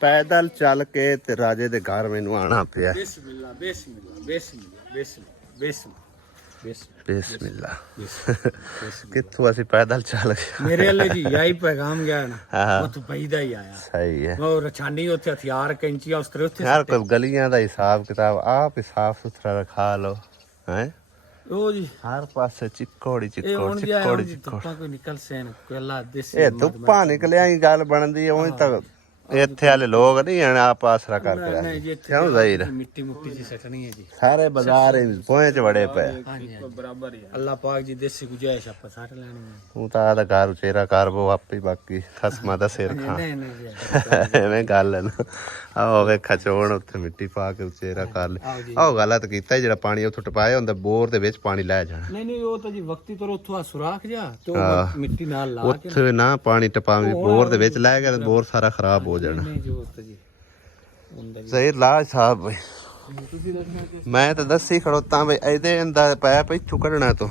ਪੈਦਲ ਚੱਲ ਕੇ ਤੇ ਰਾਜੇ ਦੇ ਘਰ ਮੈਨੂੰ ਆਣਾ ਪਿਆ। ਬਿਸਮਿਲ੍ਲਾ ਬਿਸਮਿਲ੍ਲਾ ਬਿਸਮਿਲ੍ਲਾ ਬਿਸਮਿਲ੍ਲਾ ਬਿਸਮਿਲ੍ਲਾ ਕਿੱਥੋਂ ਅਸੀਂ ਪੈਦਲ ਚੱਲ ਗਏ। ਮੇਰੇ ਅੱਲੇ ਜੀ ਯਾਈ ਪੈਗਾਮ ਗਿਆ ਨਾ ਉਹ ਤੋਂ ਪੈਦਾ ਹੀ ਆਇਆ। ਸਹੀ ਹੈ। ਉਹ ਰਛਾਨੀ ਉੱਥੇ ਹਥਿਆਰ ਕੈਂਚੀਆਂ ਉਸ ਤਰ੍ਹਾਂ ਉੱਥੇ ਯਾਰ ਕੋਈ ਗਲੀਆਂ ਦਾ ਹਿਸਾਬ ਕਿਤਾਬ ਆਪ ਹੀ ਸਾਫ ਸੁਥਰਾ ਰਖਾ ਲਓ ਹੈ। ਉਹ ਜੀ ਹਰ ਪਾਸੇ ਚਿੱਕੋੜੀ ਇਹ ਚਿੱਕੋੜ ਹੁਣ ਚਿੱਕੋੜੀ ਜੀ ਚਿੱਕੋੜ। ਧੁੱਪਾਂ ਕੋਈ ਨਿਕਲ ਸੈਨ ਕੋਈ ਅੱਲਾ ਦੇਸੀ ਇਹ ਧੁੱਪਾਂ ਨਿਕਲਿਆ ਹੀ ਗੱਲ ਬਣਦੀ ਹੈ। ਉਹੀ ਤਾਂ ਇੱਥੇ ਵਾਲੇ ਲੋਕ ਨਹੀਂ ਆਣ ਆਪ ਆਸਰਾ ਕਰਕੇ ਨਹੀਂ ਜੀ ਰਾਜੀ ਇੱਥੇ ਕਿਉਂ ਜ਼ਾਹਿਰ ਮਿੱਟੀ ਮੁੱਟੀ ਜੀ ਸੱਟਣੀ ਹੈ ਜੀ। ਸਾਰੇ ਬਾਜ਼ਾਰ ਪੋਏ ਚ ਵੜੇ ਪਏ। ਹਾਂਜੀ ਬਰਾਬਰ ਹੀ ਅੱਲਾ ਪਾਕ ਜੀ ਦੇਸੀ ਗੁਜਾਇਸ਼ ਆਪਾਂ ਸੱਟ ਲੈਣੀ ਹੈ। ਤੂੰ ਤਾਂ ਆਦਾ ਘਰ ਉਚੇਰਾ ਕਰ ਬੋ ਆਪੇ ਬਾਕੀ ਖਸਮਾਂ ਦਾ ਸਿਰ ਖਾ ਨਹੀਂ ਨਹੀਂ ਜੀ ਐਵੇਂ ਗੱਲ ਹੈ ਨਾ। ਆਹ ਵੇਖਾ ਚੋਣ ਉੱਥੇ ਮਿੱਟੀ ਪਾ ਕੇ ਉਚੇਰਾ ਕਰ ਲੈ। ਆਹ ਗਲਤ ਕੀਤਾ ਜਿਹੜਾ ਪਾਣੀ ਉੱਥੋਂ ਟਪਾਇਆ ਹੁੰਦਾ ਬੋਰ ਦੇ ਵਿੱਚ ਪਾਣੀ ਲੈ ਜਾਣਾ। ਨਹੀਂ ਨਹੀਂ ਉਹ ਤਾਂ ਜੀ ਵਕਤੀ ਤੋਂ ਉੱਥੋਂ ਸੁਰਾਖ ਜਾ ਤੇ ਉਹ ਮਿੱਟੀ ਨਾਲ ਲਾ ਕੇ ਉੱਥੇ ਨਾ ਪਾਣੀ ਟਪਾਵੀਂ ਬੋਰ ਦੇ ਵਿੱਚ ਲੈ ਗਿਆ ਤੇ ਬੋਰ ਸਾਰਾ ਖਰਾਬ ਹੋ ਜਾਣਾ। ਨਹੀਂ ਜੋ ਤਾਂ ਜੀ ਸਹੀ ਲਾਜ ਸਾਹਿਬ ਬਈ ਤੁਸੀਂ ਦੱਸਣਾ ਕਿ ਮੈਂ ਤਾਂ ਦੱਸੀ ਖੜੋਤਾ ਬਈ ਇਹਦੇ ਇਹਦਾ ਪੈਪ ਇੱਥੋਂ ਕੱਢਣਾ ਤੋਂ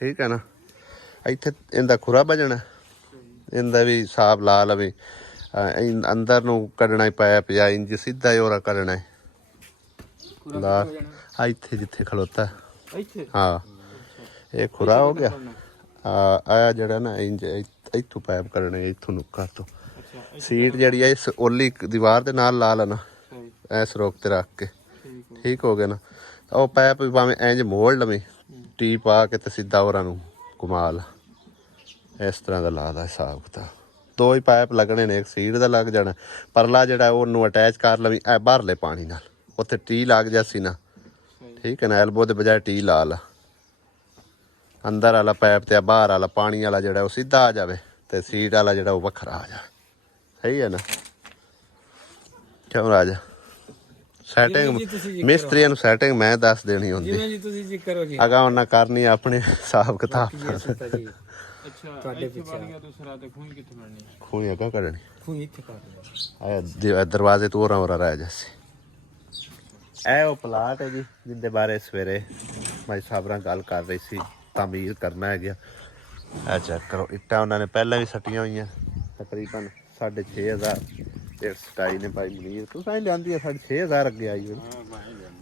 ਠੀਕ ਹੈ ਨਾ। ਇੱਥੇ ਇਹਦਾ ਖੁਰਾ ਵੱਜਣਾ ਇਹਦਾ ਵੀ ਹਿਸਾਬ ਲਾ ਲਵੇ ਅੰਦਰ ਨੂੰ ਕੱਢਣਾ ਪੈਪ ਜਾਂ ਇੰਜ ਸਿੱਧਾ ਹੀ ਉਹਰਾ ਕੱਢਣਾ ਲਾ ਇੱਥੇ ਜਿੱਥੇ ਖਲੋਤਾ ਇੱਥੇ ਹਾਂ ਇਹ ਖੁਰਾ ਹੋ ਗਿਆ। ਆ ਜਿਹੜਾ ਨਾ ਇੰਜ ਇੱਥੋਂ ਪੈਪ ਕੱਢਣੇ ਇੱਥੋਂ ਨੁੱਕਰ ਤੋਂ ਸੀਟ ਜਿਹੜੀ ਹੈ ਇਸ ਓਲੀ ਦੀਵਾਰ ਦੇ ਨਾਲ ਲਾ ਲੈਣਾ ਐਸ ਰੋਕ ਤੇ ਰੱਖ ਕੇ ਠੀਕ ਹੋ ਗਿਆ ਨਾ। ਉਹ ਪੈਪ ਵੀ ਭਾਵੇਂ ਇੰਜ ਮੋੜ ਲਵੇਂ ਟੀ ਪਾ ਕੇ ਤੇ ਸਿੱਧਾ ਉਹਨਾਂ ਨੂੰ ਘੁਮਾ ਲਾ ਇਸ ਤਰ੍ਹਾਂ ਦਾ ਲਾ ਦਾ ਹਿਸਾਬ ਕਿਤਾਬ। ਦੋ ਹੀ ਪਾਈਪ ਲੱਗਣੇ ਨੇ ਇੱਕ ਸੀਟ ਦਾ ਲੱਗ ਜਾਣਾ ਪਰਲਾ ਜਿਹੜਾ ਉਹਨੂੰ ਅਟੈਚ ਕਰ ਲਵੀਂ ਐ ਬਾਹਰਲੇ ਪਾਣੀ ਨਾਲ ਉੱਥੇ ਟੀ ਲੱਗ ਜਾਸੀ ਨਾ ਠੀਕ ਹੈ ਨਾ। ਐਲਬੋ ਦੇ ਬਜਾਏ ਟੀ ਲਾ ਲਾ ਅੰਦਰ ਵਾਲਾ ਪਾਈਪ ਤੇ ਬਾਹਰ ਵਾਲਾ ਪਾਣੀ ਵਾਲਾ ਜਿਹੜਾ ਉਹ ਸਿੱਧਾ ਆ ਜਾਵੇ ਤੇ ਸੀਟ ਵਾਲਾ ਜਿਹੜਾ ਉਹ ਵੱਖਰਾ ਆ ਜਾਵੇ। ਸਹੀ ਹੈ ਨਾ ਕਿਉਂ ਰਾਜਾ ਸੈਟਿੰਗ ਮਿਸਤਰੀਆਂ ਨੂੰ ਸੈਟਿੰਗ ਮੈਂ ਦੱਸ ਦੇਣੀ ਹੁੰਦੀ ਜਿਵੇਂ ਜੀ ਤੁਸੀਂ ਜੀ ਕਰੋ ਜੀ ਅਗਾ ਉਹਨਾਂ ਕਰਨੀ ਆਪਣੇ ਹਿਸਾਬ ਕਿਤਾਬ ਅੱਛਾ ਤੁਹਾਡੇ ਪਿੱਛੇ ਦੂਸਰਾ ਤੇ ਖੂਨ ਕਿੱਥੇ ਬਣਨੀ ਖੂਨ ਅਗਾ ਕੱਢਣੀ ਖੂਨ ਇੱਥੇ ਕੱਢ ਆਇਆ ਦਰਵਾਜ਼ੇ ਤੋਂ ਹੋਰਾਂ ਰਹਿ ਜਾਸੀ। ਇਹ ਉਹ ਪਲਾਟ ਹੈ ਜੀ ਜਿੰਦੇ ਬਾਰੇ ਸਵੇਰੇ ਭਾਈ ਸਾਹਿਬ ਨਾਲ ਗੱਲ ਕਰ ਰਹੀ ਸੀ ਤਾਮੀਰ ਕਰਨਾ ਹੈ ਗਿਆ। ਇਹ ਚੈੱਕ ਕਰੋ ਇੱਟਾਂ ਉਹਨਾਂ ਨੇ ਪਹਿਲਾਂ ਵੀ ਸੱਟੀਆਂ ਹੋਈਆਂ ਤਕਰੀਬਨ 6,500 ਰੇਟ ਸਟਾਈ ਨੇ ਭਾਈ ਮਨੀਰ ਤੂੰ ਤਾਂ ਲਿਆਂਦੀ ਆ 6,500 ਅੱਗੇ ਆਈ ਹੋਈ।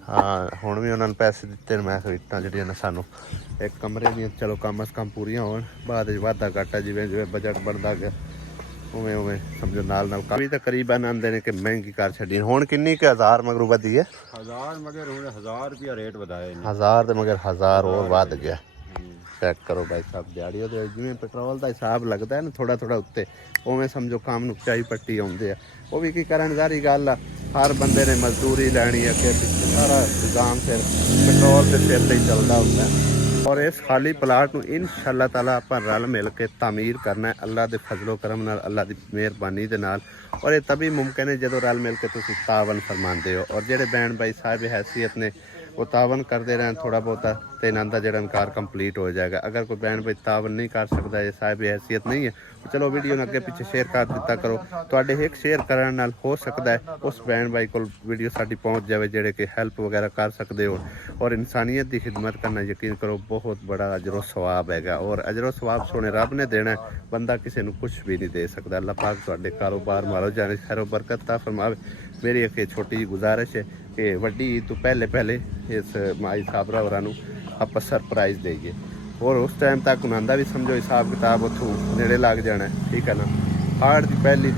ਹਾਂ ਹੁਣ ਵੀ ਉਹਨਾਂ ਨੂੰ ਪੈਸੇ ਦਿੱਤੇ ਨੇ। ਮੈਂ ਕਿਹਾ ਇੱਟਾਂ ਜਿਹੜੀਆਂ ਨੇ ਸਾਨੂੰ ਇੱਕ ਕਮਰੇ ਦੀਆਂ ਚਲੋ ਕਮ ਅਸ ਕਮ ਪੂਰੀਆਂ ਹੋਣ ਬਾਅਦ ਵਿੱਚ ਵਾਧਾ ਘਾਟਾ ਜਿਵੇਂ ਜਿਵੇਂ ਬਜਟ ਬਣਦਾ ਗਿਆ ਉਵੇਂ ਉਵੇਂ ਸਮਝੋ ਨਾਲ ਨਾਲ ਕਾਫੀ ਤਕਰੀਬਨ ਆਉਂਦੇ ਨੇ ਕਿ ਮਹਿੰਗੀ ਕਰ ਛੱਡੀ। ਹੁਣ ਕਿੰਨੀ ਕੁ 1000 ਮਗਰੋਂ ਵਧੀ ਹੈ 1000 ਮਗਰ ਹੁਣ 1000 ਰੁਪਿਆ ਰੇਟ ਵਧਾਏ ਨੇ 1000 ਤੇ ਮਗਰ 1000 ਹੋਰ ਵੱਧ ਗਿਆ। ਚੈੱਕ ਕਰੋ ਭਾਈ ਸਾਹਿਬ ਦਿਹਾੜੀ ਉਹਦੇ ਜਿਵੇਂ ਪੈਟਰੋਲ ਦਾ ਹਿਸਾਬ ਲੱਗਦਾ ਹੈ ਨਾ ਥੋੜਾ ਥੋੜਾ ਉੱਤੇ ਉਵੇਂ ਸਮਝੋ ਕੰਮ ਨੂੰ ਚਾਈ ਪੱਟੀ ਆਉਂਦੇ ਆ। ਉਹ ਵੀ ਕੀ ਕਰਨ ਸਾਰੀ ਗੱਲ ਆ ਹਰ ਬੰਦੇ ਨੇ ਮਜ਼ਦੂਰੀ ਲੈਣੀ ਹੈ ਕਿ ਪਿੱਛੇ ਸਾਰਾ ਨਿਜ਼ਾਮ ਫਿਰ ਪੈਟਰੋਲ ਦੇ ਸਿਰ ਤੇ ਹੀ ਚੱਲਦਾ ਹੁੰਦਾ। ਔਰ ਇਸ ਖਾਲੀ ਪਲਾਟ ਨੂੰ ਇਨਸ਼ਾਅੱਲਾ ਤਾਲਾ ਆਪਾਂ ਰਲ ਮਿਲ ਕੇ ਤਾਮੀਰ ਕਰਨਾ ਅੱਲਾ ਦੇ ਫਜ਼ਲੋ ਕਰਮ ਨਾਲ ਅੱਲਾ ਦੀ ਮਿਹਰਬਾਨੀ ਦੇ ਨਾਲ। ਔਰ ਇਹ ਤभी ਮੁਮਕਿਨ ਹੈ ਜਦੋਂ ਰਲ ਮਿਲ ਕੇ ਤੁਸੀਂ ਤਾਵਨ ਫਰਮਾਉਂਦੇ ਹੋ। ਔਰ ਜਿਹੜੇ ਬੈਣ ਭਾਈ ਸਾਹਿਬ ਹੈਸੀਅਤ ਨੇ ਉਹ ਤਾਵਨ ਕਰਦੇ ਰਹਿਣ ਥੋੜਾ ਬਹੁਤਾ ਤੇ ਇਹਨਾਂ ਦਾ ਜਿਹੜਾ ਇਨਕਾਰ ਕੰਪਲੀਟ ਹੋ ਜਾਏਗਾ। ਅਗਰ ਕੋਈ ਬੈਣ ਭਾਈ ਤਾਵਨ ਨਹੀਂ ਕਰ ਸਕਦਾ ਇਹ ਸਾਹਿਬ ਹੈਸੀਅਤ ਨਹੀਂ ਹੈ ਚਲੋ ਵੀਡੀਓ ਨੂੰ ਅੱਗੇ ਪਿੱਛੇ ਸ਼ੇਅਰ ਕਰ ਦਿੱਤਾ ਕਰੋ। ਤੁਹਾਡੇ ਇੱਕ ਸ਼ੇਅਰ ਕਰਨ ਨਾਲ ਹੋ ਸਕਦਾ ਹੈ ਉਸ ਬੈਣ ਭਾਈ ਕੋਲ ਵੀਡੀਓ ਸਾਡੀ ਪਹੁੰਚ ਜਾਵੇ ਜਿਹੜੇ ਕਿ ਹੈਲਪ ਵਗੈਰਾ ਕਰ ਸਕਦੇ ਹੋ। ਔਰ ਇਨਸਾਨੀਅਤ ਦੀ ਖਿਦਮਤ ਕਰਨਾ ਯਕੀਨ ਕਰੋ ਬਹੁਤ ਬੜਾ ਅਜਰ ਸਵਾਬ ਹੈਗਾ। ਔਰ ਅਜਰ ਸਵਾਬ ਸੋਹਣੇ ਰੱਬ ਨੇ ਦੇਣਾ ਬੰਦਾ ਕਿਸੇ ਨੂੰ ਕੁਛ ਵੀ ਨਹੀਂ ਦੇ ਸਕਦਾ। ਅੱਲਾਹ ਪਾਕ ਤੁਹਾਡੇ ਕਾਰੋਬਾਰ ਮਾਰੋ ਜਾਣੇ ਖੈਰੋ ਬਰਕਤ ਤਾ ਫਰਮਾਵੇ। ਮੇਰੀ ਇੱਕ ਛੋਟੀ ਜਿਹੀ ਗੁਜ਼ਾਰਿਸ਼ ਹੈ ਕਿ ਵੱਡੀ ਈਦ ਤੋਂ ਪਹਿਲੇ ਇਸ ਮਾਈ ਸਾਬਰਾ ਹੋਰਾਂ ਨੂੰ ਆਪਾਂ ਸਰਪ੍ਰਾਈਜ਼ ਦੇਈਏ। ਔਰ ਉਸ ਟਾਈਮ ਤੱਕ ਉਹਨਾਂ ਦਾ ਵੀ ਸਮਝੋ ਹਿਸਾਬ ਕਿਤਾਬ ਉੱਥੋਂ ਨੇੜੇ ਲੱਗ ਜਾਣਾ ਠੀਕ ਹੈ ਨਾ। ਹਾੜ ਦੀ ਪਹਿਲੀ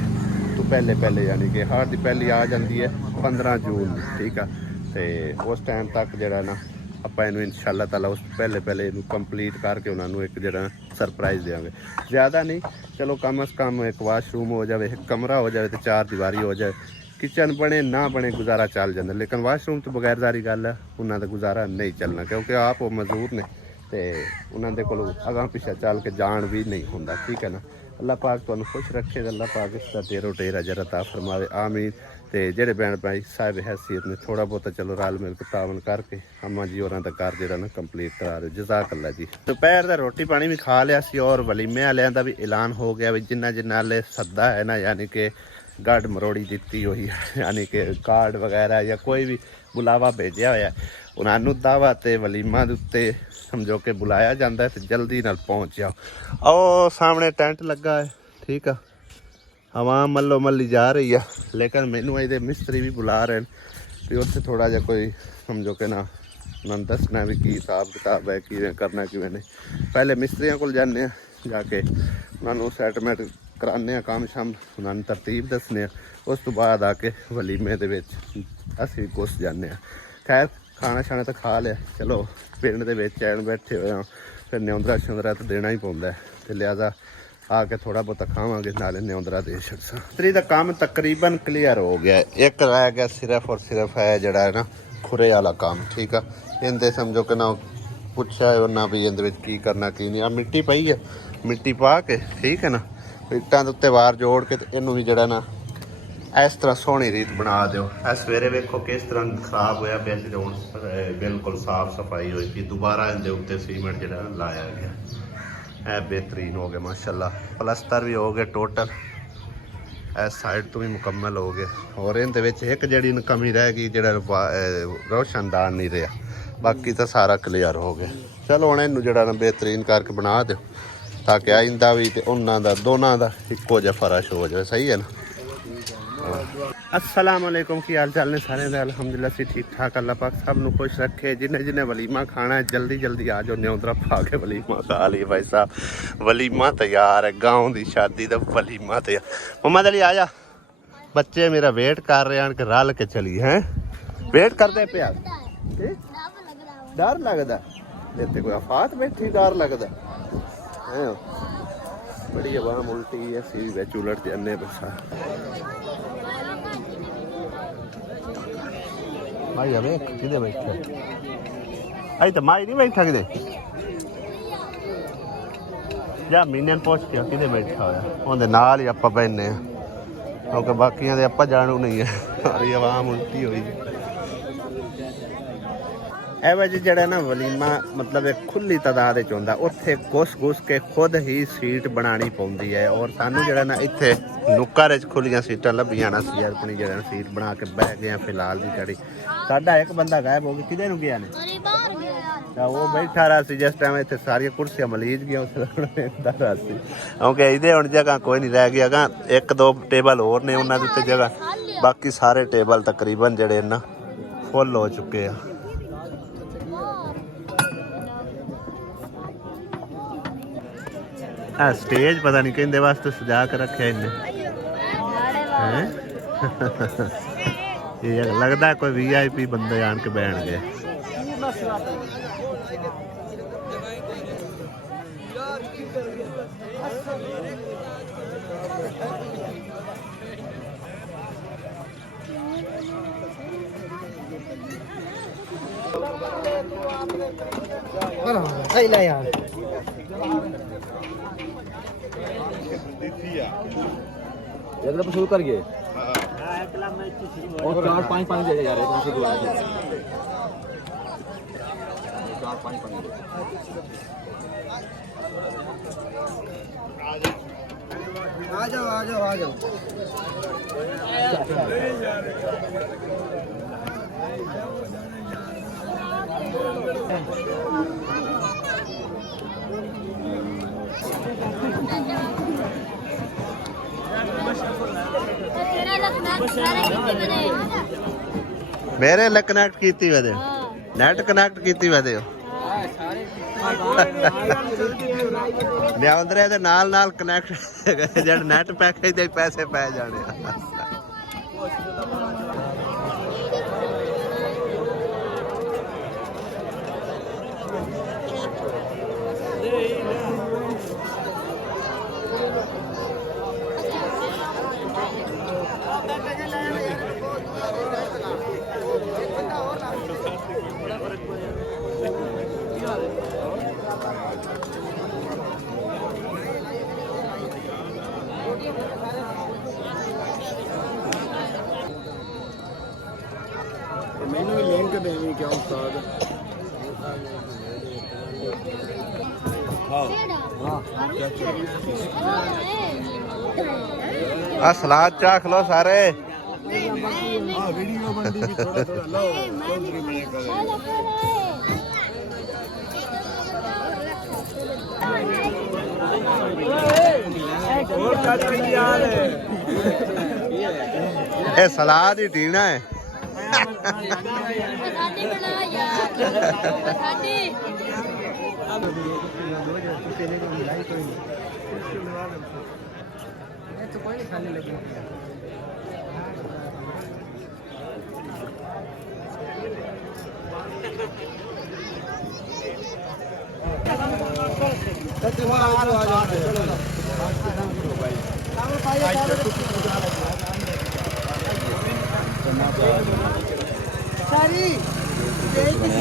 ਤੋਂ ਪਹਿਲੇ ਯਾਨੀ ਕਿ ਹਾੜ ਦੀ ਪਹਿਲੀ ਆ ਜਾਂਦੀ ਹੈ 15 ਜੂਨ ਨੂੰ ਠੀਕ ਆ। ਤੇ ਉਸ ਟਾਈਮ ਤੱਕ ਜਿਹੜਾ ਨਾ ਆਪਾਂ ਇਹਨੂੰ ਇਨਸ਼ਾਅੱਲਾ ਤਾਲਾ ਉਸ ਪਹਿਲੇ ਇਹਨੂੰ ਕੰਪਲੀਟ ਕਰਕੇ ਉਹਨਾਂ ਨੂੰ ਇੱਕ ਜਿਹੜਾ ਸਰਪ੍ਰਾਈਜ਼ ਦੇਵਾਂਗੇ। ਜ਼ਿਆਦਾ ਨਹੀਂ ਚਲੋ ਕਮ ਅਸ ਕਮ ਇੱਕ ਵਾਸ਼ਰੂਮ ਹੋ ਜਾਵੇ ਇੱਕ ਕਮਰਾ ਹੋ ਜਾਵੇ ਤੇ 4 ਦੀਵਾਰੀ ਹੋ ਜਾਵੇ ਕਿਚਨ ਬਣੇ ਨਾ ਬਣੇ ਗੁਜ਼ਾਰਾ ਚੱਲ ਜਾਂਦਾ। ਲੇਕਿਨ ਵਾਸ਼ਰੂਮ ਤੋਂ ਬਗੈਰ ਸਾਰੀ ਗੱਲ ਹੈ ਉਹਨਾਂ ਦਾ ਗੁਜ਼ਾਰਾ ਨਹੀਂ ਚੱਲਣਾ ਕਿਉਂਕਿ ਆਪ ਉਹ ਮਜ਼ਦੂਰ ਨੇ ਤੇ ਉਹਨਾਂ ਦੇ ਕੋਲ ਅਗਾਂਹ ਪਿੱਛੇ ਚੱਲ ਕੇ ਜਾਣ ਵੀ ਨਹੀਂ ਹੁੰਦਾ ਠੀਕ ਹੈ ਨਾ। ਅੱਲਾਹ ਪਾਕ ਤੁਹਾਨੂੰ ਖੁਸ਼ ਰੱਖੇ ਤੇ ਅੱਲਾਹ ਪਾਕ ਇਸ ਦਾ ਤੇਰੋ ਟੇਰਾ ਅਜਰ ਅਤਾ ਫਰਮਾਵੇ ਆਮੀਨ। ਤੇ ਜਿਹੜੇ ਭੈਣ ਭਾਈ ਸਾਹਿਬ ਹੈਸੀਅਤ ਨੇ ਥੋੜਾ ਬਹੁਤਾ ਚਲੋ ਰਲ ਮਿਲ ਕੇ ਤਾਵਨ ਕਰਕੇ ਅੰਮਾ ਜੀ ਹੋਰਾਂ ਦਾ ਘਰ ਜਿਹੜਾ ਨਾ ਕੰਪਲੀਟ ਕਰਾ ਦਿਓ। ਜਜ਼ਾਕ ਅੱਲਾ ਜੀ। ਦੁਪਹਿਰ ਦਾ ਰੋਟੀ ਪਾਣੀ ਵੀ ਖਾ ਲਿਆ ਸੀ ਔਰ ਵਲੀਮੇ ਵਾਲਿਆਂ ਦਾ ਵੀ ਐਲਾਨ ਹੋ ਗਿਆ ਵੀ ਜਿਨ੍ਹਾਂ ਲੈ ਸੱਦਾ ਹੈ ਨਾ ਯਾਨੀ ਕਿ ਗੱਡ ਮਰੋੜੀ ਦਿੱਤੀ ਹੋਈ ਯਾਨੀ ਕਿ ਕਾਰਡ ਵਗੈਰਾ ਜਾਂ ਕੋਈ ਵੀ ਬੁਲਾਵਾ ਭੇਜਿਆ ਹੋਇਆ ਉਹਨਾਂ ਨੂੰ ਦਾਵਾ ਤੇ ਵਲੀਮਾ ਦੇ ਉੱਤੇ ਸਮਝੋ ਕਿ ਬੁਲਾਇਆ ਜਾਂਦਾ ਤੇ ਜਲਦੀ ਨਾਲ ਪਹੁੰਚ ਜਾਓ। ਉਹ ਸਾਹਮਣੇ ਟੈਂਟ ਲੱਗਾ ਹੈ ਠੀਕ ਆ। ਹਵਾ ਮੱਲੋ ਮੱਲੀ ਜਾ ਰਹੀ ਆ, ਲੇਕਿਨ ਮੈਨੂੰ ਇਹਦੇ ਮਿਸਤਰੀ ਵੀ ਬੁਲਾ ਰਹੇ ਨੇ ਵੀ ਉੱਥੇ ਥੋੜਾ ਜਿਹਾ ਕੋਈ ਸਮਝੋ ਕਿ ਨਾ ਮੈਨੂੰ ਦੱਸਣਾ ਵੀ ਕੀ ਹਿਸਾਬ ਕਿਤਾਬ ਹੈ, ਕਿਵੇਂ ਕਰਨਾ ਕਿਵੇਂ ਨਹੀਂ। ਪਹਿਲੇ ਮਿਸਤਰੀਆਂ ਕੋਲ ਜਾਂਦੇ ਆ, ਜਾ ਕੇ ਉਹਨਾਂ ਨੂੰ ਸੈਟਲਮੈਂਟ ਕਰਾਉਂਦੇ ਆ, ਕੰਮ ਸ਼ਾਮ ਉਹਨਾਂ ਨੂੰ ਤਰਤੀਬ ਦੱਸਦੇ ਆ। ਉਸ ਤੋਂ ਬਾਅਦ ਆ ਕੇ ਵਲੀਮੇ ਦੇ ਵਿੱਚ ਅਸੀਂ ਘੁਸ ਜਾਂਦੇ ਆ। ਖੈਰ ਖਾਣਾ ਛਾਣਾ ਤਾਂ ਖਾ ਲਿਆ, ਚਲੋ ਪਿੰਡ ਦੇ ਵਿੱਚ ਐਨ ਬੈਠੇ ਹੋਏ ਆ, ਫਿਰ ਨਿਉਂਦਰਾ ਸ਼ੁੰਦਰਾ ਤਾਂ ਦੇਣਾ ਹੀ ਪੈਂਦਾ ਅਤੇ ਲਿਹਾਜ਼ਾ ਆ ਕੇ ਥੋੜਾ ਬਹੁਤਾ ਖਾਵਾਂਗੇ, ਨਾਲੇ ਨਿਉਂਦਰਾ ਦੇ ਛੱਡਸਾਂ। ਮਿਸਤਰੀ ਦਾ ਕੰਮ ਤਕਰੀਬਨ ਕਲੀਅਰ ਹੋ ਗਿਆ, ਇੱਕ ਰਹਿ ਗਿਆ ਸਿਰਫ ਔਰ ਸਿਰਫ ਹੈ ਜਿਹੜਾ ਹੈ ਨਾ ਖੁਰੇ ਵਾਲਾ ਕੰਮ। ਠੀਕ ਆ, ਇਹਦੇ ਸਮਝੋ ਕਿ ਨਾ ਪੁੱਛਿਆ ਉਹਨਾਂ ਵੀ ਇਹਦੇ ਵਿੱਚ ਕੀ ਕਰਨਾ ਕੀ ਨਹੀਂ। ਆ ਮਿੱਟੀ ਪਈ ਹੈ, ਮਿੱਟੀ ਪਾ ਕੇ ਠੀਕ ਹੈ ਨਾ, ਇੱਟਾਂ ਦੇ ਉੱਤੇ ਵਾਰ ਜੋੜ ਕੇ ਤੇ ਇਹਨੂੰ ਵੀ ਜਿਹੜਾ ਨਾ ਇਸ ਤਰ੍ਹਾਂ ਸੋਹਣੀ ਰੀਤ ਬਣਾ ਦਿਓ। ਇਹ ਸਵੇਰੇ ਵੇਖੋ ਕਿਸ ਤਰ੍ਹਾਂ ਖਰਾਬ ਹੋਇਆ ਪਿਆ ਸੀ, ਹੁਣ ਬਿਲਕੁਲ ਸਾਫ਼ ਸਫਾਈ ਹੋਈ ਸੀ। ਦੁਬਾਰਾ ਇਹਦੇ ਉੱਤੇ ਸੀਮੈਂਟ ਜਿਹੜਾ ਲਾਇਆ ਗਿਆ, ਇਹ ਬਿਹਤਰੀਨ ਹੋ ਗਿਆ ਮਾਸ਼ਾਅੱਲਾ। ਪਲਸਤਰ ਵੀ ਹੋ ਗਿਆ ਟੋਟਲ, ਇਸ ਸਾਈਡ ਤੋਂ ਵੀ ਮੁਕੰਮਲ ਹੋ ਗਏ। ਔਰ ਇਹਦੇ ਵਿੱਚ ਇੱਕ ਜਿਹੜੀ ਕਮੀ ਰਹਿ ਗਈ, ਜਿਹੜਾ ਰੋਸ਼ਨਦਾਨ ਨਹੀਂ ਰਿਹਾ, ਬਾਕੀ ਤਾਂ ਸਾਰਾ ਕਲੀਅਰ ਹੋ ਗਿਆ। ਚਲੋ ਹੁਣ ਇਹਨੂੰ ਜਿਹੜਾ ਨਾ ਬਿਹਤਰੀਨ ਕਰਕੇ ਬਣਾ ਦਿਓ, ਤਾਂ ਕਿ ਆਇੰਦਾ ਵੀ ਤੇ ਉਹਨਾਂ ਦਾ ਦੋਨਾਂ ਦਾ ਇੱਕੋ ਜਿਹਾ ਫਰਸ਼ ਹੋ ਜਾਵੇ। ਸਹੀ ਹੈ ਨਾ। अस्सलाम वालेकुम, की हाल चाल ने सारे दे? अल्हम्दुलिल्लाह से ठीक ठाक। अल्लाह पाक सब नू खुश रखे। जिन्हें जिन्हें वलीमा खाना है जल्दी जल्दी आ जाओ, न्योंदरा पा के वलीमा खा लिए भाई साहब। वलीमा तैयार है, गाँव की शादी का वलीमा तैयार। मोहम्मद अली आजा, बच्चे मेरा वेट कर रहे हैं कि रल के चली हैं। वेट करते पे डर लगता इतने कोई आफात बैठी, डर लगता है। बड़ी आवाम उल्टी है, सी बिच उलट जाने बसा माई अबे किधे बैठा आई तो माई नहीं बैठा किधे जा मीनियन पूछ के किधे बैठा होया उनके नाल ही आपां बैठने क्योंकि बाकियां दे आपां जानू नहीं है। सारी आवाम उल्टी हुई एवं जी जड़ा ना वलीमा मतलब एक खुली तादाद होंदा, उत्थे घुस घुस के खुद ही सीट बनानी पौंदी है। और सानू जड़ा ना इत्थे नुक्कर च खुलियां सीटां लभियां ना सी अपनी जड़ा सीट बना के बह गए फिलहाल दी घड़ी। साडा एक बंदा गायब हो गया, किधर नु गया ने वो बैठा रहा सी जिस टाइम इत्थे सारी कुर्सियां मलीज गया उस रहा सी, क्योंकि इहदे हुण जगह कोई नहीं रह गया। एक दो टेबल होर ने उन्हां दे उत्ते जगह, बाकी सारे टेबल तकरीबन जड़े ना फुल हो चुके हैं। स्टेज पता नहीं कहते वास्ते सजा के रखे इन्हें ये लगता है कोई VIP बंदे आन के बैठ गए। यार एक शुरू कर गए और 4-5 दे यार, एक शुरू आ गए 4-5 आ जाओ आ जाओ आ जाओ। मेरे ल कनेक्ट कीती वदे नेट कनेक्ट कीती वदे नियांदरे दे नाल नाल कनेक्ट जड़ नेट पैकेज दे पैसे पै जाने। मैंने लिंक देनी क्या उस्ताद? सलाद चाख लो सारे। वीडियो बन दी थोड़ा थोड़ा लो ਇਹ ਸਲਾਦ ਹੀ ਟੀਣਾ ਹੈ ਸਾਡੀ ਬਣਾ ਯਾਰ ਸਾਡੀ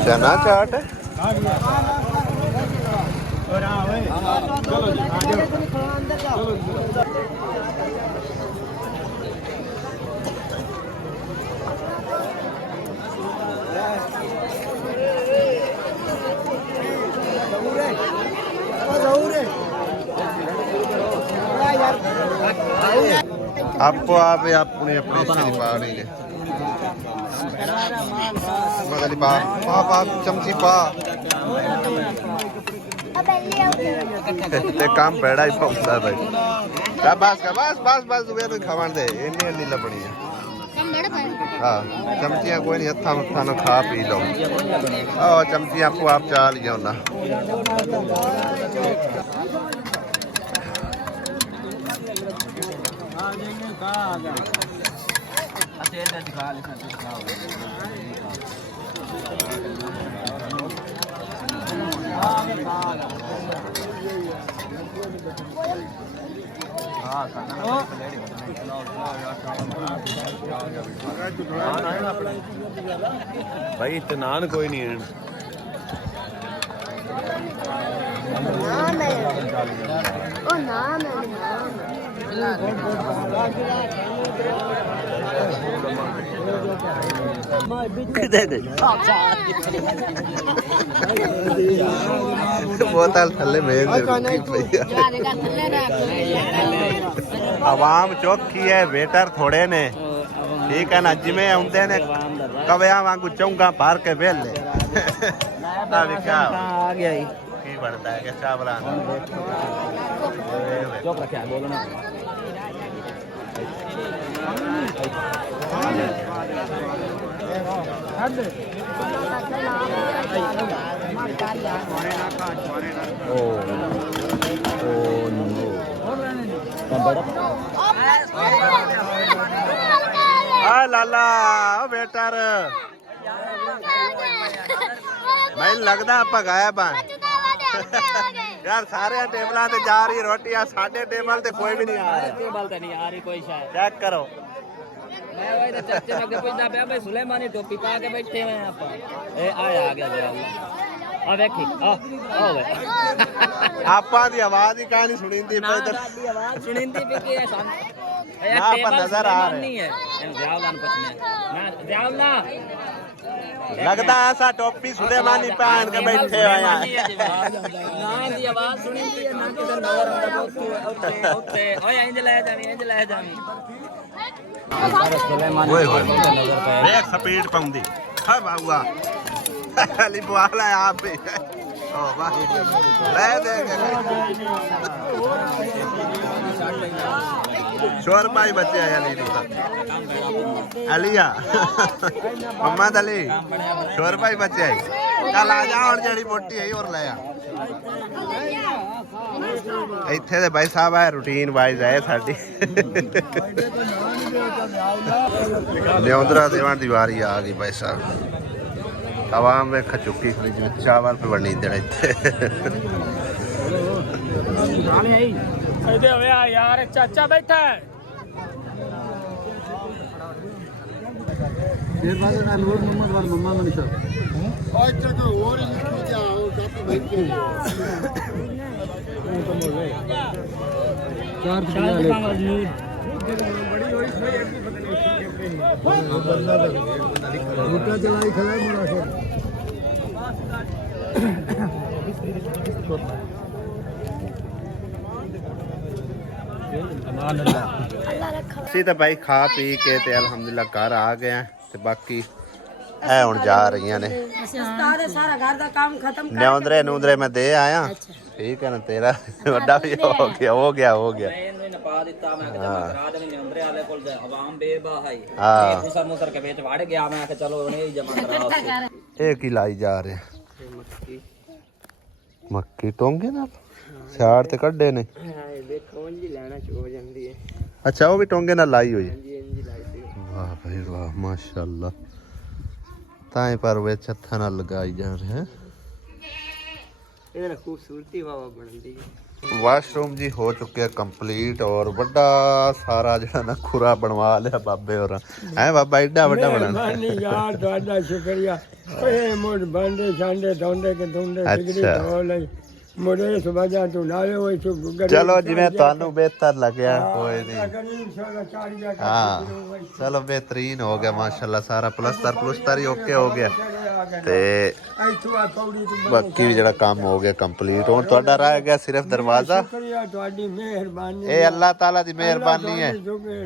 चना चाट आपको आप अपने अपने से पा रही है मगली पा पा पा चमची पा ते काम पेड़ा ही पहुंचता भाई का बस बस दुबे तो खवान दे इन्नी इन्नी लपनी है हाँ चमचियाँ कोई नहीं हथा मत्था ना खा पी लो आओ चमचियाँ आपको आप चाह लिया ना भाई इतनान कोई नहीं है बोतल थले मेज आवाम चौकी है वेटर थोड़े ने ठीक है ना जिमें आते ने कविया वांगू चौंगा भर के बेल ले आ गया की बनता है क्या चावल चुप रखे बोलो ना लाला बेटर मैं लगता आप गायब यार सारे टेबलों ते जा रही रोटी साडे टेबल ते कोई भी नहीं आ रहा टेबल ते नहीं आ रही कोई शायद चेक करो मैं वही तो चर्चे में पूछना पे भाई सुलेमानी टोपी पा के बैठे हुए हैं आप ए आ गया जरा आ देखी आ गए आपा दी आवाज ही कहानी सुनिंदी पे इधर दी आवाज सुनिंदी पे के सन ना पर नजर आ रहा नहीं है जावलान पूछने ना जावला लगता है ऐसा टोपी सुलेमानी पहन के बैठे हुए हैं ना दी आवाज सुनिंदी है ना किधर नजर आता ओके ओए इंज ले जावी ओए होए देख स्पीड पाउंदी हां बाबूआ अली बुआला आप भी ओ वाह ले दे शोर भाई बच्चे आया लीडी अलिया मम्मा दली शोर भाई बच्चे आई चल आ जा और जड़ी मोटी है और ले आ ਇੱਥੇ ਦੇ ਭਾਈ ਸਾਹਿਬ ਆ ਰੂਟੀਨ ਵਾਈਜ਼ ਆਏ ਸਾਡੀ ਲਿਆਉਂਦਰਾ ਦੇਵਣ ਦੀ ਵਾਰੀ ਆ ਗਈ ਭਾਈ ਸਾਹਿਬ ਆਵਾਮ ਵੇ ਖਚੁੱਕੀ ਖੜੀ ਜਿਵੇਂ ਚਾਵਲ पे ਵੜਨੀ ਦੇਣਾ ਇੱਥੇ ਇਹਦੇ ਹੋਵੇ ਆ ਯਾਰ ਚਾਚਾ ਬੈਠਾ ਹੈ ਫਿਰ ਬਾਅਦ ਨਾਲ ਨੂਰ ਮੁਹੰਮਦ ਵਾਲ ਮੰਮਾ ਮਨੀਸ਼ਾ आज तक और लिखी जाओ कप बैठ के चार बड़ी होई झूठा चलाई खड़ा मुड़ा ਅਸੀਂ ਤਾਂ ਭਾਈ ਖਾ ਪੀ ਕੇ ਤੇ ਅਲਹਮਦੁਲਿਲਾ ਘਰ ਆ ਗਏ ਆ ਤੇ ਬਾਕੀ ਇਹ ਹੁਣ ਜਾ ਰਹੀਆਂ ਨੇ ਸਾਰਾ ਘਰ ਦਾ ਕੰਮ ਖਤਮ ਨਿਉਂਦਰੇ ਨੂੰਦਰੇ ਮੈਂ ਦੇ ਆਇਆ ਠੀਕ ਹੈ ਨਾ ਤੇਰਾ ਵੱਡਾ ਵੀ ਹੋ ਗਿਆ ਇਹਨੂੰ ਨਾ ਪਾ ਦਿੱਤਾ ਮੈਂ ਕਿ ਜਮਾ ਕਰਾ ਦੇਣੀ ਨਿੰਦਰੇ ਵਾਲੇ ਕੋਲ ਆਵਾਮ ਬੇਬਾਹਾਈ ਹਾਂ। ਇਹ ਮੁਸਰ ਕੇ ਵਿੱਚ ਵੜ ਗਿਆ ਮੈਂ ਕਿ ਚਲੋ ਉਹਨੇ ਹੀ ਜਮਾ ਕਰਾ ਉੱਥੇ ਇਹ ਕੀ ਲਾਈ ਜਾ ਰਿਹਾ ਮੱਕੀ ਟੋਂਗੇ ਨਾਲ ਸਿਆੜ ਤੇ ਕੱਢੇ ਨੇ ਦੇਖੋ ਜੀ ਲੈਣਾ ਚ ਹੋ ਜਾਂਦੀ ਹੈ ਅੱਛਾ ਉਹ ਵੀ ਟੋਂਗੇ ਨਾਲ ਲਾਈ ਹੋਈ ਜੀ ਇੰਜ ਲਾਈ ਵਾਹ ਭਾਈ ਵਾਹ ਮਾਸ਼ਾਅੱਲਾ ਤਾਂ ਹੀ ਪਰ ਵਿੱਚ ਹੱਥਾਂ ਨਾਲ ਲਗਾਈ ਜਾ ਰਿਹਾ ਹੈ ਇਹਦੇ ਨਾਲ ਖੂਬਸੂਰਤੀ ਵਾਵਾ ਬਣਦੀ ਹੈ ਵਾਸ਼ਰੂਮ ਜੀ ਹੋ ਚੁੱਕਿਆ ਕੰਪਲੀਟ ਔਰ ਵੱਡਾ ਸਾਰਾ ਜਿਹੜਾ ਨਾ ਖੁਰਾ ਬਣਵਾ ਲਿਆ ਬਾਬੇ ਹੋਰਾਂ ਹੈ ਬਾਬਾ ਏਡਾ ਵੱਡਾ ਬਣਾ ਯਾਰ ਤੁਹਾਡਾ ਸ਼ੁਕਰੀਆ ਓਏ ਮੋੜ ਬਾਂਡੇ ਛਾਂਡੇ ਧੋਂਦੇ ਕੇ ਧੋਂਦੇ ਸਿਗਰੀ ਧੋ ਲਈ ਮੋੜੇ ਸੁਭਾਜਾ ਤੂੰ ਨਾਲੇ ਹੋਈ ਤੂੰ ਗੁੱਗਰ ਚਲੋ ਜਿਵੇਂ ਤੁਹਾਨੂੰ ਬਿਹਤਰ ਲੱਗਿਆ ਕੋਈ ਨਹੀਂ ਗਰੀਬ ਸਾਰਾ ਚਾੜੀ ਜਾ ਹਾਂ ਚਲੋ ਬਿਹਤਰੀਨ ਹੋ ਗਿਆ ਮਾਸ਼ਾਅੱਲਾ ਸਾਰਾ ਪਲਸਤਰ ਹੀ ਓਕੇ ਹੋ ਗਿਆ ਤੇ ਇੱਥੋਂ ਆ ਪੌੜੀ ਤੋਂ ਬਾਕੀ ਵੀ ਜਿਹੜਾ ਕੰਮ ਹੋ ਗਿਆ ਕੰਪਲੀਟ ਹੁਣ ਤੁਹਾਡਾ ਰਹਿ ਗਿਆ ਸਿਰਫ ਦਰਵਾਜ਼ਾ ਸ਼ੁਕਰੀਆ ਤੁਹਾਡੀ ਮਿਹਰਬਾਨੀ ਇਹ ਅੱਲਾਹ ਤਾਲਾ ਦੀ ਮਿਹਰਬਾਨੀ ਹੈ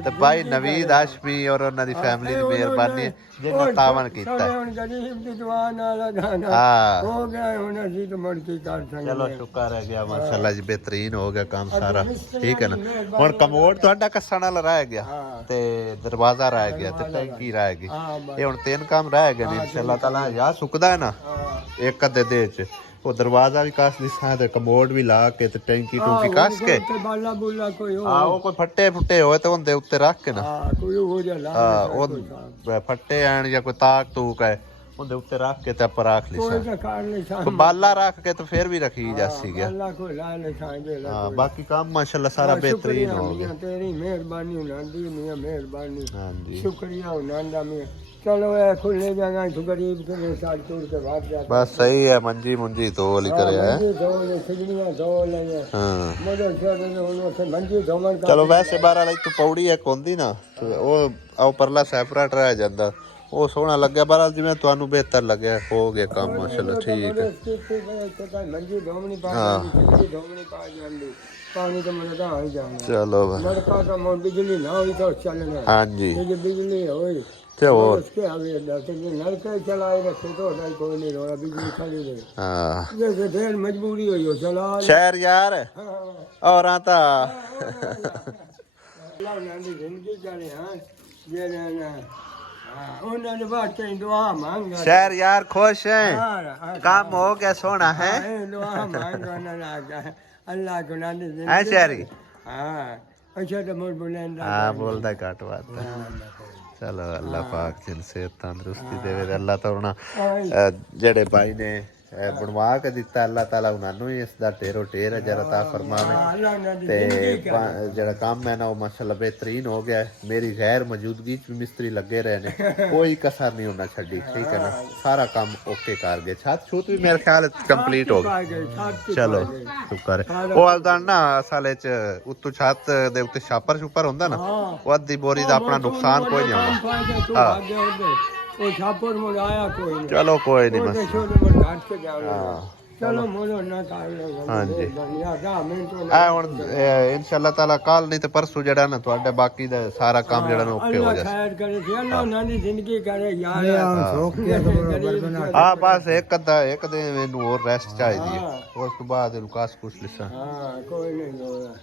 ਤੇ ਭਾਈ ਨਵੀਦ ਹਾਸ਼ਮੀ ਔਰ ਉਹਨਾਂ ਦੀ ਫੈਮਿਲੀ ਦੀ ਮਿਹਰਬਾਨੀ ਹੈ ਜਿਹਨਾਂ ਤਾਵਨ ਕੀਤਾ ਹੈ। ਹੁਣ ਗਰੀਬ ਦੀ ਦੁਆ ਨਾਲ ਗਾਣਾ ਹਾਂ ਹੋ ਗਿਆ ਹੁਣ ਅਸੀਂ ਤਾਂ ਮੁੜ ਕੀ ਕਰ ਸਕਦੇ ਚਲੋ ਸ਼ੁਕਰ ਹੈ ਗਿਆ ਮਾਸ਼ਾਅੱਲਾ ਜੀ ਬਿਹਤਰੀਨ ਹੋ ਗਿਆ ਕੰਮ ਸਾਰਾ ਠੀਕ ਹੈ ਨਾ ਹੁਣ ਕਮੋਡ ਤੁਹਾਡਾ ਕੱਸਣ ਵਾਲਾ ਰਹਿ ਗਿਆ ਤੇ ਦਰਵਾਜ਼ਾ ਰਹਿ ਗਿਆ ਤੇ ਟੈਂਕੀ ਰਹਿ ਗਈ ਇਹ ਹੁਣ ਤਿੰਨ ਕੰਮ ਰਹਿ ਗਏ ਨੇ ਇਨਸ਼ਾਅੱਲਾ ਤਾਲਾ ਯਾ ਸੁੱਕਦਾ ਹੈ ਨਾ ਇੱਕ ਅੱਧੇ ਦੇ ਚ ਉਹ ਦਰਵਾਜ਼ਾ ਵੀ ਕੱਸ ਦੀ ਸਾਂ ਤੇ ਕਮੋਡ ਵੀ ਲਾ ਕੇ ਤੇ ਟੈਂਕੀ ਟੂਕੀ ਕੱਸ ਕੇ ਤੇ ਬਾਲਾ ਬੁੱਲਾ ਕੋਈ ਹੋ ਉਹ ਕੋਈ ਫੱਟੇ ਫੁੱਟੇ ਹੋਏ ਤੇ ਉਹਦੇ ਉੱਤੇ ਰੱਖ ਕੇ ਨਾ ਕੋਈ ਹੋ ਜਾ ਲਾ ਉਹ ਫੱਟੇ ਆਣ ਜਾਂ ਕੋਈ ਤਾਕ ਤੂਕ ਹੈ ਉਹਦੇ ਉੱਤੇ ਰੱਖ ਕੇ ਤੇ ਆਪਾਂ ਰੱਖ ਲਈ ਕੋਈ ਤਾਂ ਕਾਰ ਨਹੀਂ ਸਾਂ ਬਾਲਾ ਰੱਖ ਕੇ ਤੇ ਫਿਰ ਵੀ ਰੱਖੀ ਜਾ ਸੀ ਗਿਆ ਅੱਲਾ ਕੋਈ ਲਾ ਲੈ ਸਾਂਝੇ ਲਾ ਹਾਂ ਬਾਕੀ ਕੰਮ ਮਾਸ਼ਾਅੱਲਾ ਸਾਰਾ ਬਿਹਤਰੀਨ ਹੋ ਗਿਆ ਤੇਰੀ ਮਿਹਰਬਾਨੀ ਉਹਨਾਂ ਦੀ ਮੀਆਂ ਮਿਹਰਬਾਨੀ ਹਾਂਜੀ ਸ਼ੁਕਰੀਆ ਉਹਨਾਂ ਦਾ ਮੈਂ ਚਲੋ ਇਹ ਖੁੱਲੇ ਜਗ੍ਹਾ ਤੋਂ ਗਰੀਬ ਕੇ ਸਾਲ ਟੂਰ ਕੇ ਬਾਅਦ ਜਾ ਬਸ ਸਹੀ ਹੈ ਮੰਜੀ ਮੁੰਜੀ ਧੋ ਲਈ ਕਰਿਆ ਹੈ ਧੋ ਲੈ ਸਿਗੜੀਆਂ ਧੋ ਲੈ ਹਾਂ ਮੋਦਰ ਛੋੜੇ ਨੇ ਉਹਨੂੰ ਉੱਥੇ ਮੰਜੀ ਧੋਵਣ ਚਲੋ ਵੈਸੇ ਬਾਹਰ ਵਾਲੀ ਤੂੰ ਪੌੜੀ ਇੱਕ ਹੁੰਦੀ ਨਾ ਤੇ ਉਹ ਪਰਲਾ ਸੈਪਰੇਟ ਰਹਿ ਜਾਂਦਾ ਉਹ ਸੋਹਣਾ ਲੱਗਿਆ ਬਾਹਰ ਜਿਵੇਂ ਤੁਹਾਨੂੰ ਬਿਹਤਰ ਲੱਗਿਆ ਹੋ ਗਿਆ ਕੰਮ ਮਾਸ਼ਾਅੱਲਾ ਠੀਕ ਹੈ ਮੰਜੀ ਧੋਵਣੀ ਪਾ ਸਿਗੜੀ ਧੋਵਣੀ ਪਾ ਜਾਂਦੀ ਪਾਣੀ ਤਾਂ ਮੈਨੂੰ ਤਾਂ ਹੀ ਜਾਣਾ ਚਲੋ ਲੜਕਾ ਤਾਂ ਮੋੜ ਬਿਜਲੀ ਨਾ ਹੋਈ ਤਾਂ ਚੱਲਣਾ ਹਾਂਜੀ ਜੇ ਬਿਜਲੀ ਹੋਈ ਤੇ ਹੋਰ उसके आगे जाते हैं नलके चलाए रखे तो होता कोई नहीं रोड़ा बिजली खाली रहे ਹਾਂ जैसे ढेर मजबूरी हुई हो चला ਸ਼ਹਿਰ ਯਾਰ ਔਰਾਂ ਤਾਂ अल्लाह ने जिंदगी करे हाँ ये ना उन्होंने बात कहीं दुआ मांगा ਸ਼ਹਿਰ ਯਾਰ ਖੁਸ਼ ਹੈ ਕੰਮ ਹੋ ਗਿਆ ਸੋਹਣਾ ਹੈ दुआ मांगा उन्होंने अल्लाह को नानी ਹੈ ਸ਼ਹਿਰੀ हाँ अच्छा तो मुझ बुलंद ਹਾਂ ਬੋਲਦਾ ਘੱਟ ਬਾਤ ਚਲੋ ਅੱਲਾਹ ਪਾਕ ਜਿਨ ਸਿਹਤ ਤੰਦਰੁਸਤੀ ਦੇਵੇ ਤੇ ਅੱਲਾਹ ਤਾਂ ਉਹਨਾਂ ਜਿਹੜੇ ਭਾਈ ਨੇ ਬਣਵਾ ਕੇ ਦਿੱਤਾ ਅੱਲਾਹ ਤਾਲਾ ਉਹਨਾਂ ਨੂੰ ਹੀ ਇਸ ਦਾ ਢੇਰੋ ਢੇਰ ਅਜਰ ਅਤਾ ਫਰਮਾਵੇ ਤੇ ਜਿਹੜਾ ਕੰਮ ਹੈ ਨਾ ਉਹ ਮਾਸ਼ਾਅੱਲਾ ਬਿਹਤਰੀਨ ਹੋ ਗਿਆ ਹੈ। ਮੇਰੀ ਗੈਰ ਮੌਜੂਦਗੀ ਚ ਵੀ ਮਿਸਤਰੀ ਲੱਗੇ ਰਹੇ ਨੇ ਕੋਈ ਕਸਰ ਨਹੀਂ ਉਹਨਾਂ ਛੱਡੀ ਠੀਕ ਹੈ ਨਾ ਸਾਰਾ ਕੰਮ ਓਕੇ ਕਰ ਗਏ ਛੱਤ ਛੂਤ ਵੀ ਮੇਰੇ ਖਿਆਲ ਕੰਪਲੀਟ ਹੋ ਗਈ ਚਲੋ ਸ਼ੁਕਰ ਹੈ। ਉਹ ਅਲਦਾਨ ਨਾ ਅਸਲ ਚ ਉੱਤੋਂ ਛੱਤ ਦੇ ਉੱਤੇ ਛਾਪਰ ਛੁਪਰ ਹੁੰਦਾ ਨਾ ਉਹ ਅੱਧੀ ਬੋਰੀ ਦਾ ਆਪਣਾ ਨੁਕਸਾਨ ਕੋਈ ਨਹੀਂ ਹੁੰਦਾ वो छापुर में आया कोई नहीं ਚਲੋ ਕੋਈ ਨਹੀਂ वो ਬਸ छोटे मोटे घाट के जाओ चलो मोलो ना हाँ जी। दुनिया का मैं तो ਆ ਹੁਣ ਇਨਸ਼ਾਅੱਲਾ ਤਾਲਾ ਕੱਲ ਨਹੀਂ ਤੇ ਪਰਸੋਂ ਜਿਹੜਾ ਨਾ ਤੁਹਾਡਾ ਬਾਕੀ ਦਾ ਸਾਰਾ ਕੰਮ ਜਿਹੜਾ ਨਾ ਓਕੇ ਹੋ अल्लाह ਜਾਏ खैर करे अल्लाह नानी जिंदगी करे यार ਆ ਬਸ ਇੱਕ ਦਿਨ ਮੈਨੂੰ ਹੋਰ ਰੈਸਟ ਚਾਹੀਦੀ ਹੈ ਉਸ ਤੋਂ ਬਾਅਦ ਇਹਨੂੰ ਕਾਸ ਕੁਛ ਲਿਸਾ हाँ कोई नहीं होगा